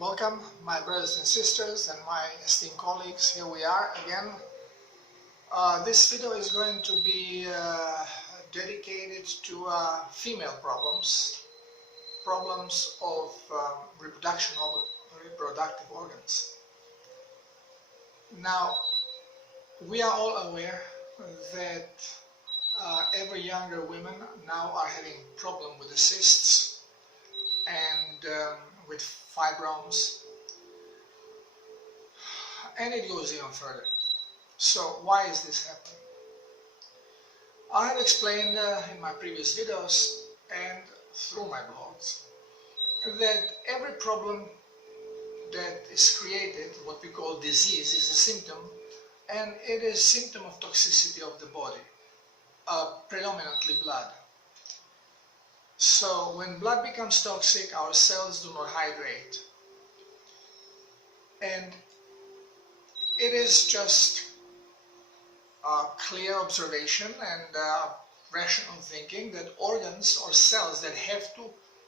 Welcome, my brothers and sisters and my esteemed colleagues. Here we are again. This video is going to be dedicated to female problems of reproduction of reproductive organs. Now, we are all aware that every younger women now are having problem with the cysts and with fibromes, and it goes even further. So why is this happening? I have explained in my previous videos and through my blogs that every problem that is created, what we call disease, is a symptom, and it is a symptom of toxicity of the body, predominantly blood. So when blood becomes toxic, our cells do not hydrate, and it is just a clear observation and rational thinking that organs or cells that have to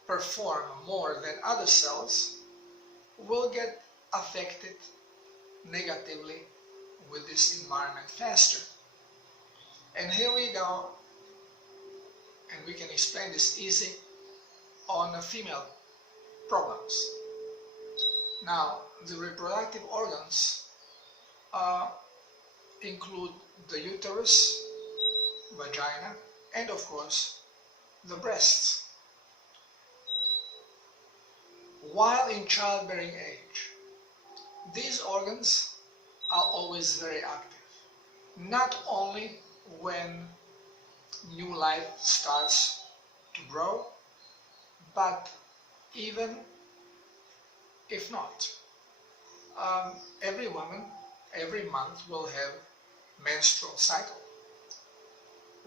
perform more than other cells will get affected negatively with this environment faster. And here we go, and we can explain this easy on female problems. Now, the reproductive organs include the uterus, vagina, and of course the breasts. While in childbearing age, these organs are always very active, not only when new life starts to grow, but even if not. Every woman every month will have menstrual cycle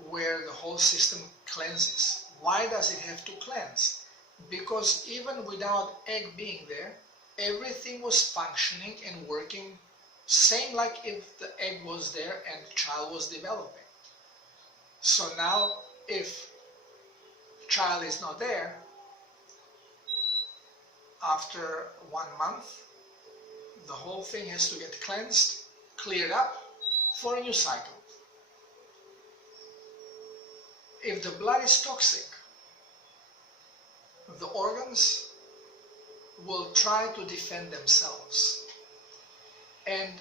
where the whole system cleanses. Why does it have to cleanse? Because even without egg being there, everything was functioning and working same like if the egg was there and the child was developing. So now if child is not there, after 1 month, the whole thing has to get cleansed, cleared up for a new cycle. If the blood is toxic, the organs will try to defend themselves. And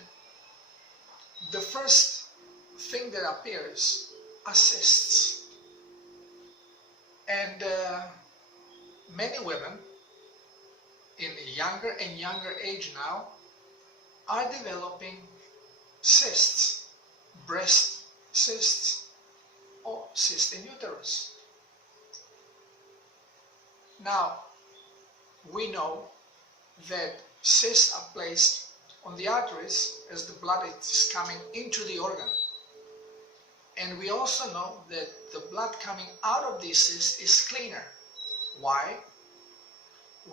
the first thing that appears are cysts. And many women in younger and younger age now are developing cysts, breast cysts or cysts in uterus. Now, we know that cysts are placed on the arteries as the blood is coming into the organ. And we also know that the blood coming out of these cysts is cleaner. Why?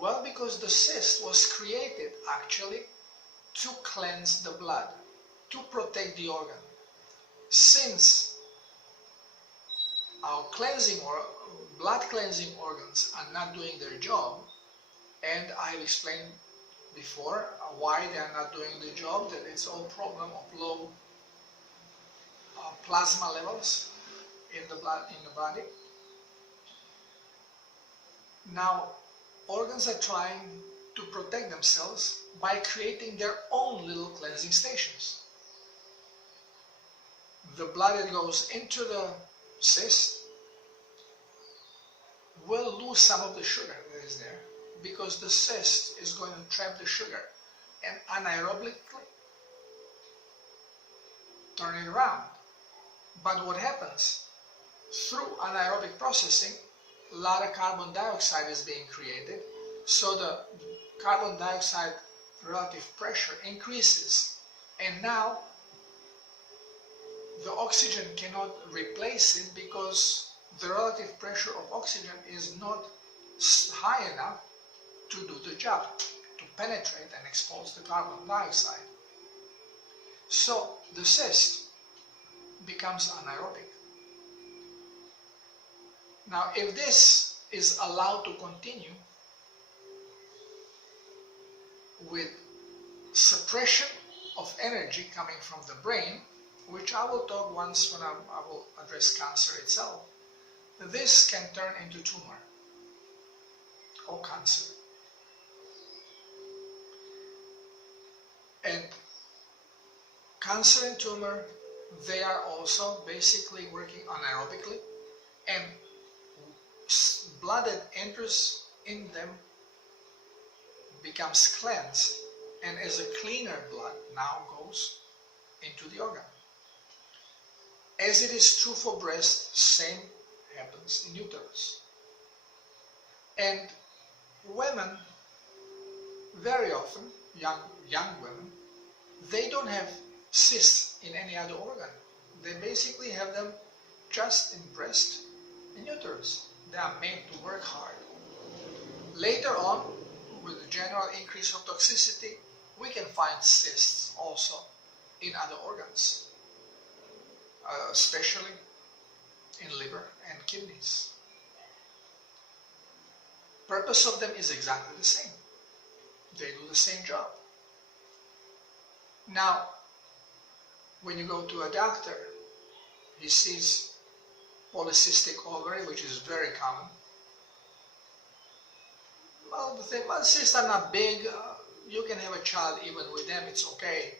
Well, because the cyst was created actually to cleanse the blood, to protect the organ. Since our blood cleansing organs are not doing their job, and I have explained before why they are not doing the job, that it's all problem of low plasma levels in the blood, in the body. Now, organs are trying to protect themselves by creating their own little cleansing stations. The blood that goes into the cyst will lose some of the sugar that is there, because the cyst is going to trap the sugar and anaerobically turn it around. But what happens? Through anaerobic processing, a lot of carbon dioxide is being created, so the carbon dioxide relative pressure increases, and now the oxygen cannot replace it because the relative pressure of oxygen is not high enough to do the job, to penetrate and expose the carbon dioxide. So the cyst becomes anaerobic. Now, if this is allowed to continue, with suppression of energy coming from the brain, which I will talk once when I will address cancer itself. This can turn into tumor or cancer. And cancer and tumor, they are also basically working anaerobically, and blood that enters in them becomes cleansed, and as a cleaner blood now goes into the organ. As it is true for breast, same happens in uterus. And women, very often, young women, they don't have cysts in any other organ. They basically have them just in breast and uterus. They are made to work hard. Later on, with the general increase of toxicity, we can find cysts also in other organs, especially in liver and kidneys. Purpose of them is exactly the same. They do the same job. Now, when you go to a doctor, he sees polycystic ovary, which is very common. Well, the thing, well, cysts are not big. You can have a child even with them. It's okay.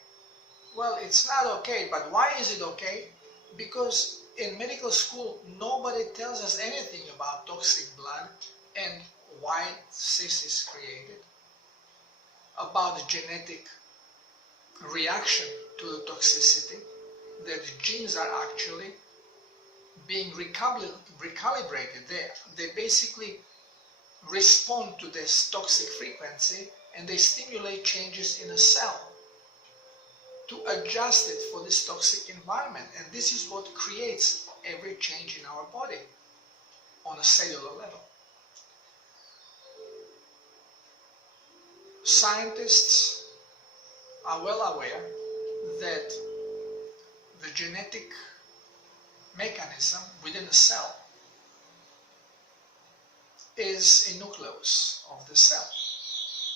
Well, it's not okay, but why is it okay? Because in medical school, nobody tells us anything about toxic blood and why cyst is created, about the genetic reaction to the toxicity, that the genes are actually being recalibrated. They basically respond to this toxic frequency, and they stimulate changes in a cell to adjust it for this toxic environment. And this is what creates every change in our body on a cellular level. Scientists are well aware that the genetic mechanism within a cell is a nucleus of the cell.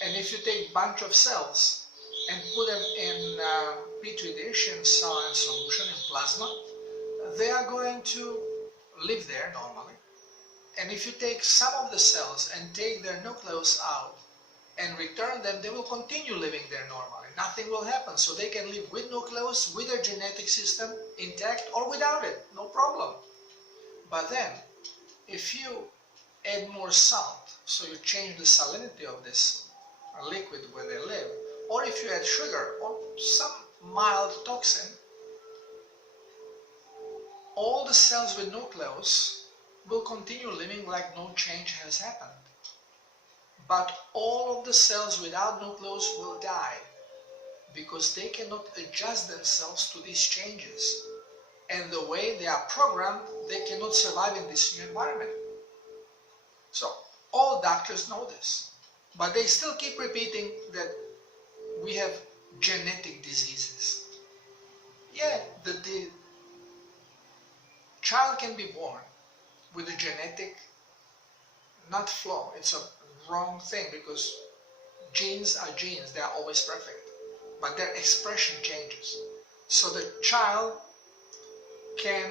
And if you take a bunch of cells and put them in petri dish in saline solution in plasma, they are going to live there normally. And if you take some of the cells and take their nucleus out and return them, they will continue living there normally. Nothing will happen. So they can live with nucleus, with their genetic system intact, or without it, no problem. But then, if you add more salt, so you change the salinity of this liquid where they live, or if you add sugar or some mild toxin, all the cells with nucleus will continue living like no change has happened. But all of the cells without nucleus will die, because they cannot adjust themselves to these changes. And the way they are programmed, they cannot survive in this new environment. So all doctors know this, but they still keep repeating that we have genetic diseases. Yeah, the child can be born with a genetic, not flaw, it's a wrong thing, because genes are genes, they are always perfect, but their expression changes. So the child can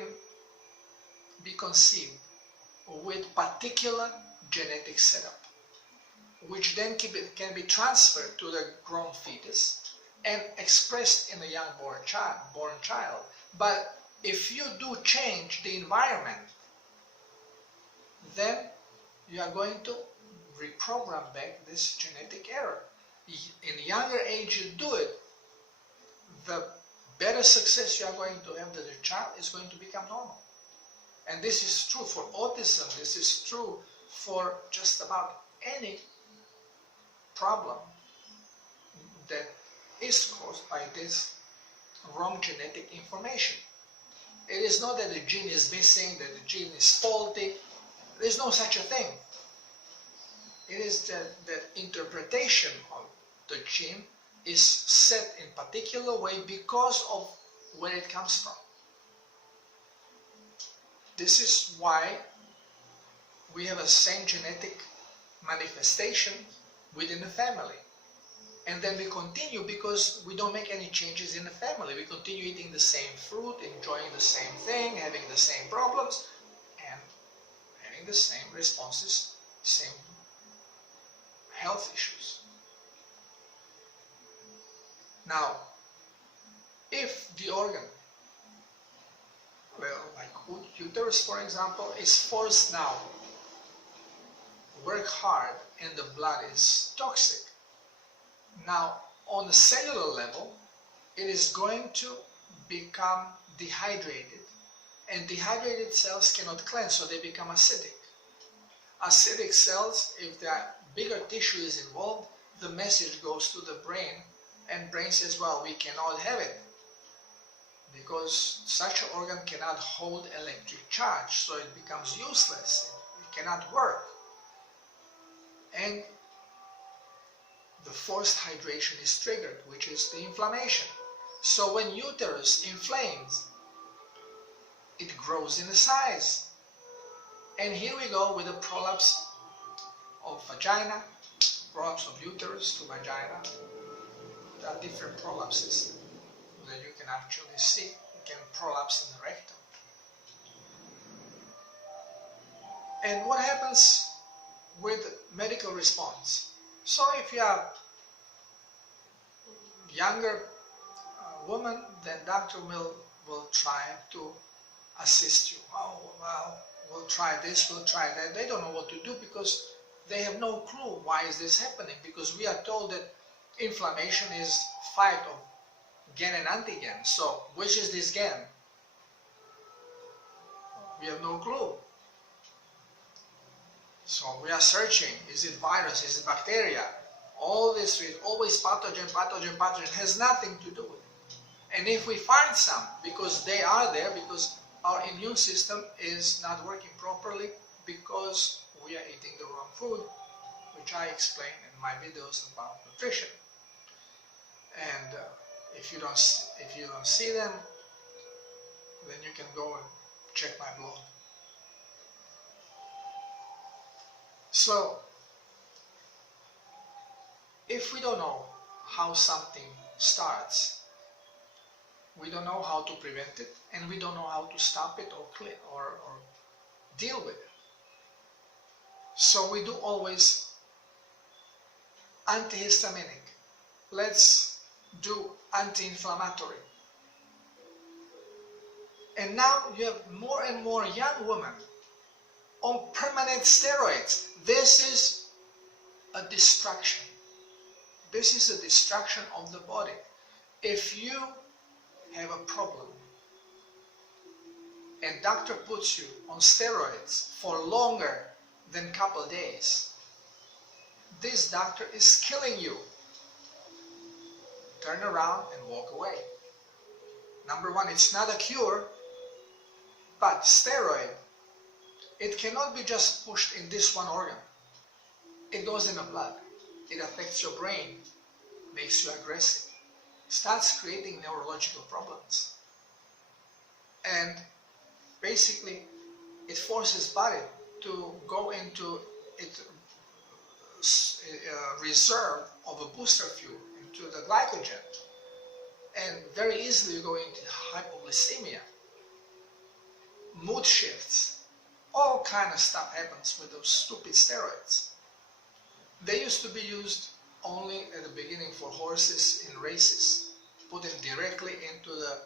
be conceived with particular genetic setup, which then can be transferred to the grown fetus and expressed in a young born child. But if you do change the environment, then you are going to reprogram back this genetic error. In a younger age you do it, the better success you are going to have, that the child is going to become normal. And this is true for autism, this is true for just about any problem that is caused by this wrong genetic information. It is not that the gene is missing, that the gene is faulty. There is no such a thing. It is that interpretation of the gene is set in particular way because of where it comes from. This is why we have a same genetic manifestation within the family. And then we continue because we don't make any changes in the family. We continue eating the same fruit, enjoying the same thing, having the same problems, and having the same responses, same health issues. Now, if the organ, well, like uterus for example, is forced now to work hard and the blood is toxic, now on a cellular level it is going to become dehydrated, and dehydrated cells cannot cleanse, so they become acidic. Acidic cells, if the bigger tissue is involved, the message goes to the brain, and brain says, well, we cannot have it because such an organ cannot hold electric charge, so it becomes useless, it cannot work. And the forced hydration is triggered, which is the inflammation. So when uterus inflames, it grows in size. And here we go with a prolapse of vagina, prolapse of uterus to vagina. There are different prolapses that you can actually see. You can prolapse in the rectum. And what happens with medical response? So if you are younger woman, then doctor will try to assist you. Oh, well, we'll try this, we'll try that. They don't know what to do because they have no clue why is this happening, because we are told that inflammation is fight of gen and antigen. So which is this gen? We have no clue. So we are searching. Is it virus? Is it bacteria? All this is always pathogen, pathogen, pathogen, has nothing to do with it. And if we find some, because they are there, because our immune system is not working properly, because we are eating the wrong food, which I explain in my videos about nutrition. And if you don't see them, then you can go and check my blog. So, if we don't know how something starts, we don't know how to prevent it, and we don't know how to stop it or deal with it. So we do always antihistaminic. Let's do anti-inflammatory. And now you have more and more young women on permanent steroids. This is a distraction. This is a distraction of the body. If you have a problem and doctor puts you on steroids for longer than a couple of days, this doctor is killing you. Turn around and walk away. Number one, it's not a cure, but steroid, it cannot be just pushed in this one organ. It goes in the blood. It affects your brain, makes you aggressive, starts creating neurological problems. And basically, it forces body to go into its reserve of a booster fuel, into the glycogen. And very easily you go into hypoglycemia, mood shifts, all kind of stuff happens with those stupid steroids. They used to be used only at the beginning for horses in races, put them directly into the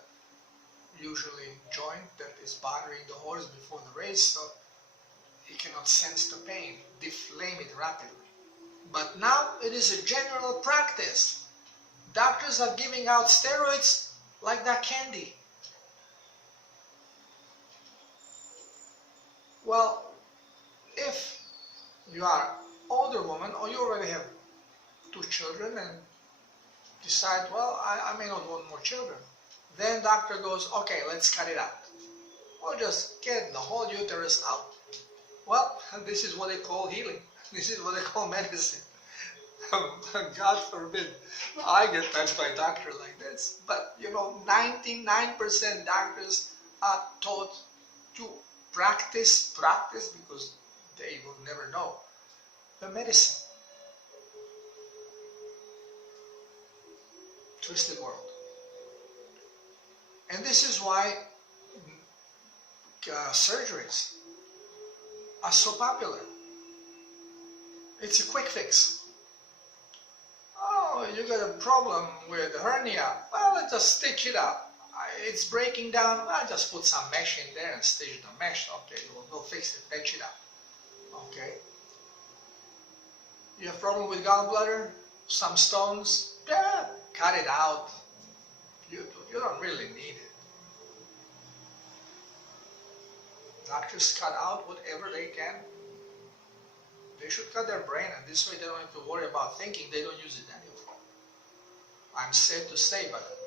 usually joint that is bothering the horse before the race, so he cannot sense the pain, deflame it rapidly. But now it is a general practice. Doctors are giving out steroids like that candy. Well, if you are older woman or you already have 2 children and decide, well, I may not want more children, then doctor goes, okay, let's cut it out. Or just get the whole uterus out. Well, this is what they call healing. This is what they call medicine. God forbid I get touched by a doctor like this. But you know, 99% doctors are taught to practice because they will never know the medicine. twisted world. And this is why surgeries are so popular. It's a quick fix. Oh, you got a problem with hernia. Well, let's just stitch it up. It's breaking down. Well, just put some mesh in there and stitch the mesh. Okay, we'll fix it, patch it up. Okay. You have problem with gallbladder? Some stones? Yeah, cut it out. You don't really need it. Doctors cut out whatever they can. They should cut their brain, and this way they don't have to worry about thinking. They don't use it anymore. I'm sad to say, but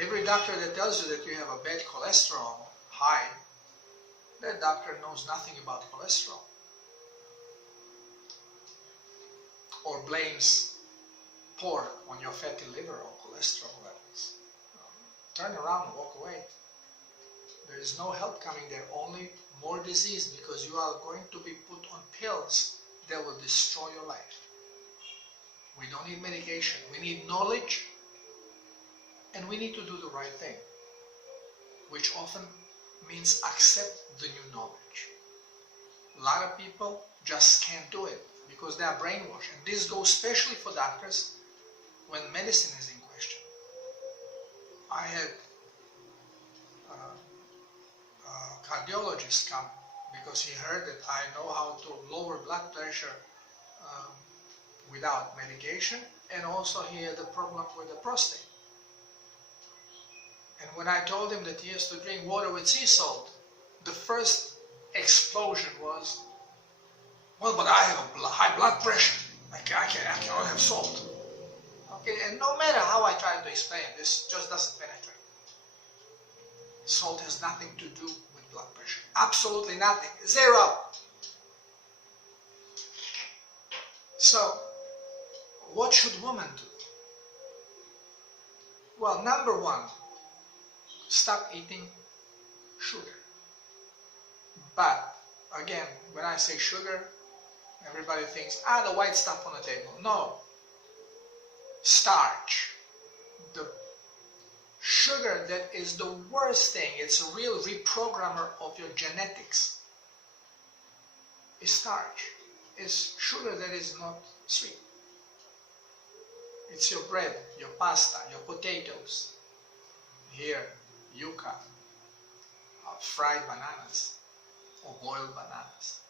every doctor that tells you that you have a bad cholesterol high, that doctor knows nothing about cholesterol. Or blames pork on your fatty liver or cholesterol levels. Turn around and walk away. There is no help coming there, only more disease, because you are going to be put on pills that will destroy your life. We don't need medication. We need knowledge, and we need to do the right thing, which often means accept the new knowledge. A lot of people just can't do it because they are brainwashed. And this goes especially for doctors when medicine is in question. I had a cardiologist come because he heard that I know how to lower blood pressure without medication, and also he had a problem with the prostate. And when I told him that he has to drink water with sea salt, the first explosion was, well, but I have a high blood pressure. I cannot have salt. Okay, and no matter how I try to explain, this just doesn't penetrate. Salt has nothing to do with blood pressure. Absolutely nothing. Zero. So, what should women do? Well, number one, stop eating sugar. But, again, when I say sugar, everybody thinks, the white stuff on the table. No. Starch. The sugar that is the worst thing, it's a real reprogrammer of your genetics, is starch. It's sugar that is not sweet. It's your bread, your pasta, your potatoes. Here, yuca, fried bananas, or boiled bananas.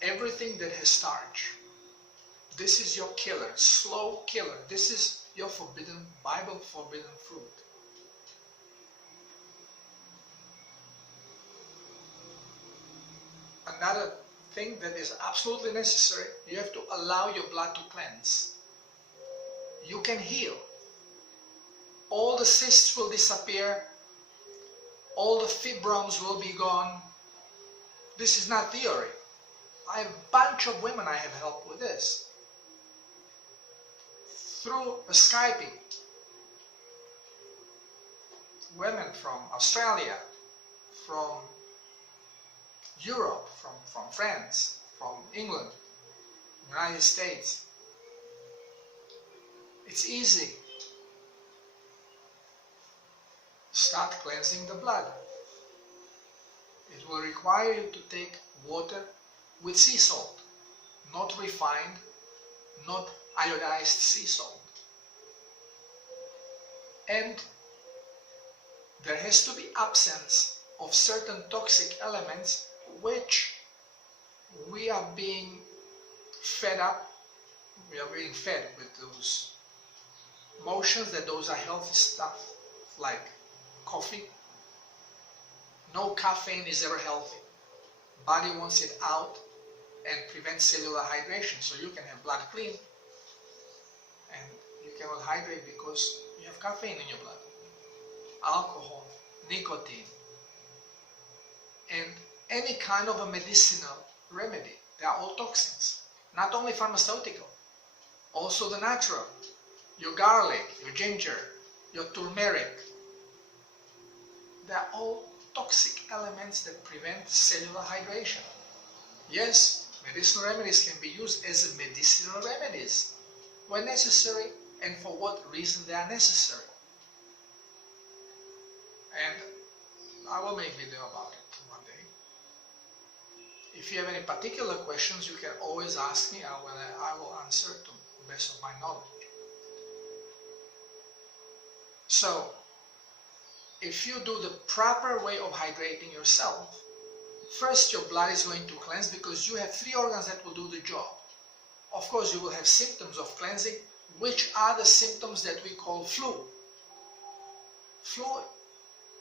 Everything that has starch. This is your killer, slow killer. This is your forbidden, Bible forbidden fruit. Another thing that is absolutely necessary, you have to allow your blood to cleanse. You can heal. All the cysts will disappear. All the fibromes will be gone. This is not theory. I have a bunch of women I have helped with this. Through Skyping. Women from Australia, from Europe, from France, from England, United States. It's easy. Start cleansing the blood. It will require you to take water with sea salt, not refined, not iodized sea salt. And there has to be absence of certain toxic elements which we are being fed up, we are being fed with those motions that those are healthy stuff, like coffee. No caffeine is ever healthy. Body wants it out and prevents cellular hydration, so you can have blood clean and you cannot hydrate because you have caffeine in your blood, alcohol, nicotine, and any kind of a medicinal remedy. They are all toxins, not only pharmaceutical, also the natural. Your garlic, your ginger, your turmeric, they are all toxic elements that prevent cellular hydration. Yes, medicinal remedies can be used as medicinal remedies, when necessary and for what reason they are necessary. And I will make a video about it one day. If you have any particular questions, you can always ask me. I will answer to the best of my knowledge. So, if you do the proper way of hydrating yourself, first your blood is going to cleanse because you have 3 organs that will do the job. Of course, you will have symptoms of cleansing, which are the symptoms that we call flu. Flu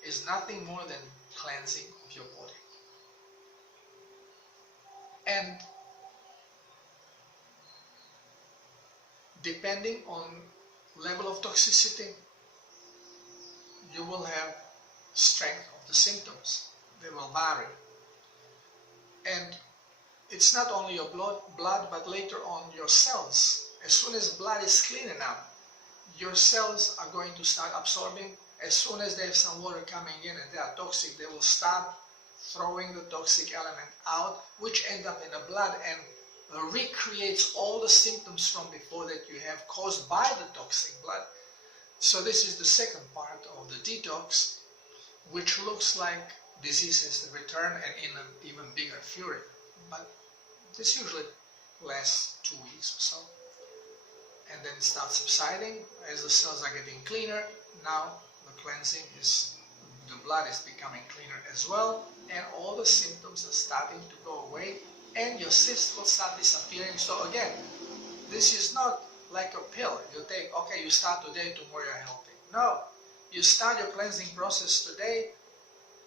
is nothing more than cleansing of your body. And depending on level of toxicity, you will have strength of the symptoms. They will vary. And it's not only your blood, but later on your cells. As soon as blood is clean enough, your cells are going to start absorbing. As soon as they have some water coming in and they are toxic, they will start throwing the toxic element out, which end up in the blood and recreates all the symptoms from before that you have caused by the toxic blood. So this is the second part of the detox, which looks like diseases return and in an even bigger fury. But this usually lasts 2 weeks or so. And then it starts subsiding as the cells are getting cleaner. Now the cleansing is, the blood is becoming cleaner as well, and all the symptoms are starting to go away, and your cysts will start disappearing. So again, this is not like a pill. You take, okay, you start today, tomorrow you're healthy. No, you start your cleansing process today.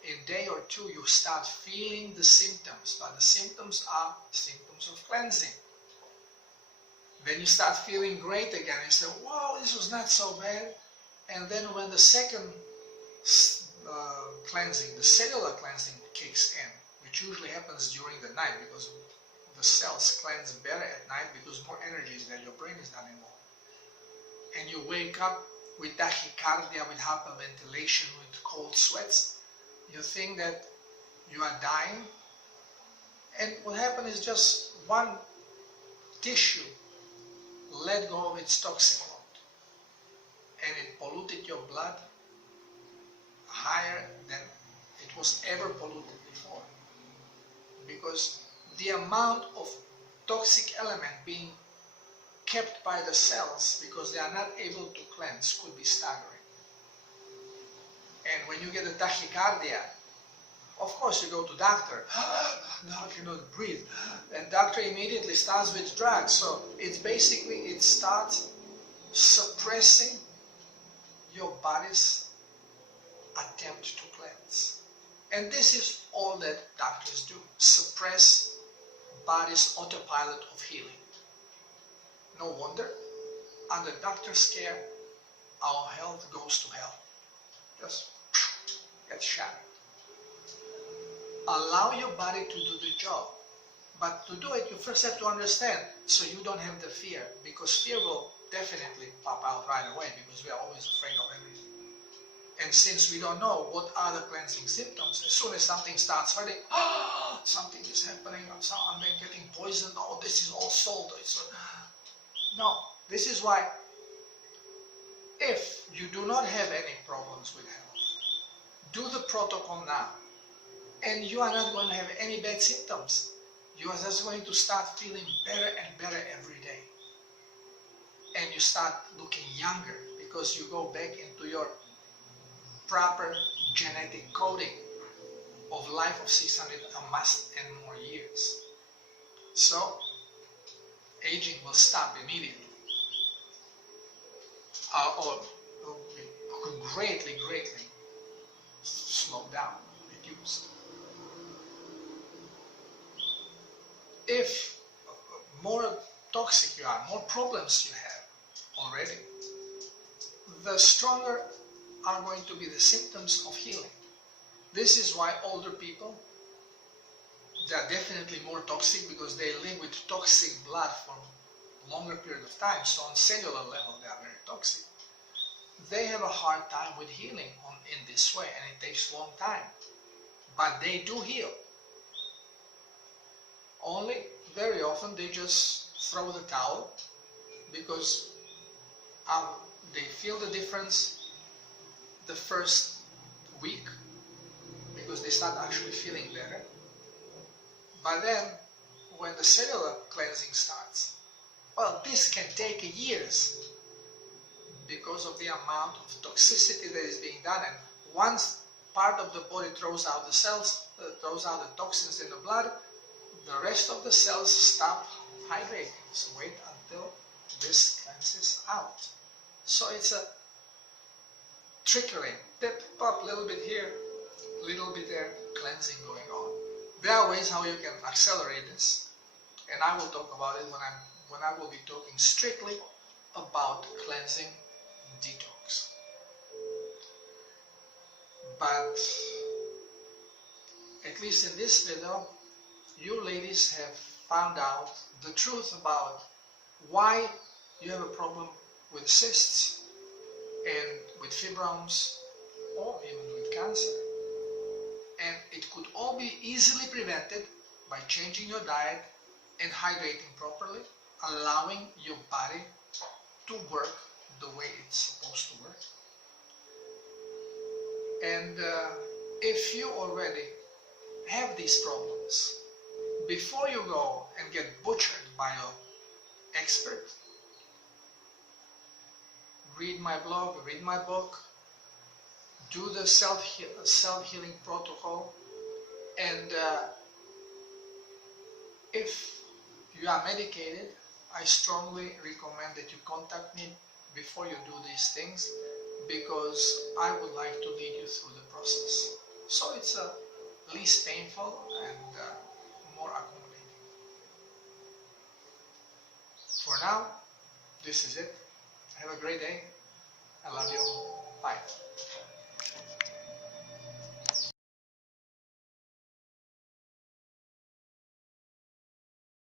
In a day or 2, you start feeling the symptoms, but the symptoms are symptoms of cleansing. Then you start feeling great again. You say, wow, this was not so bad. And then when the second cleansing, the cellular cleansing kicks in, which usually happens during the night because the cells cleanse better at night because more energy is there, your brain is not involved. And you wake up with tachycardia, with hyperventilation, with cold sweats. You think that you are dying, and what happened is just one tissue let go of its toxic load, and it polluted your blood higher than it was ever polluted before, because the amount of toxic element being kept by the cells because they are not able to cleanse could be staggering. And when you get a tachycardia, of course you go to doctor. Now I cannot breathe. And doctor immediately starts with drugs. So it's basically, it starts suppressing your body's attempt to cleanse. And this is all that doctors do. Suppress body's autopilot of healing. No wonder, under doctor's care, our health goes to hell. Just get shattered. Allow your body to do the job. But to do it, you first have to understand, so you don't have the fear, because fear will definitely pop out right away, because we are always afraid of everything. And since we don't know what are the cleansing symptoms, as soon as something starts hurting, something is happening, I'm getting poisoned, oh, this is all salt. No, this is why, if you do not have any problems with health, do the protocol now, and you are not going to have any bad symptoms. You are just going to start feeling better and better every day. And you start looking younger because you go back into your proper genetic coding of life of 600 and more years. So, aging will stop immediately. Or greatly slow down, reduced. If more toxic you are, more problems you have already, the stronger are going to be the symptoms of healing. This is why older people, they are definitely more toxic because they live with toxic blood for a longer period of time. So on cellular level, they are very toxic. They have a hard time with healing in this way, and it takes a long time. But they do heal. Only very often they just throw the towel because they feel the difference the first week, because they start actually feeling better. But then, when the cellular cleansing starts, well, this can take years because of the amount of toxicity that is being done. And once part of the body throws out the cells, throws out the toxins in the blood, the rest of the cells stop hydrating. So wait until this cleanses out. So it's a trickling, pip, pop, little bit here, little bit there, cleansing going on. There are ways how you can accelerate this, and I will talk about it when I will be talking strictly about cleansing detox. But at least in this video, you ladies have found out the truth about why you have a problem with cysts and with fibromes or even with cancer. And it could all be easily prevented by changing your diet and hydrating properly, allowing your body to work the way it's supposed to work. And if you already have these problems, before you go and get butchered by an expert, read my blog, read my book, do the self-healing protocol, and if you are medicated, I strongly recommend that you contact me before you do these things, because I would like to lead you through the process. So it's least painful and more accommodating. For now, this is it. Have a great day. I love you. Bye.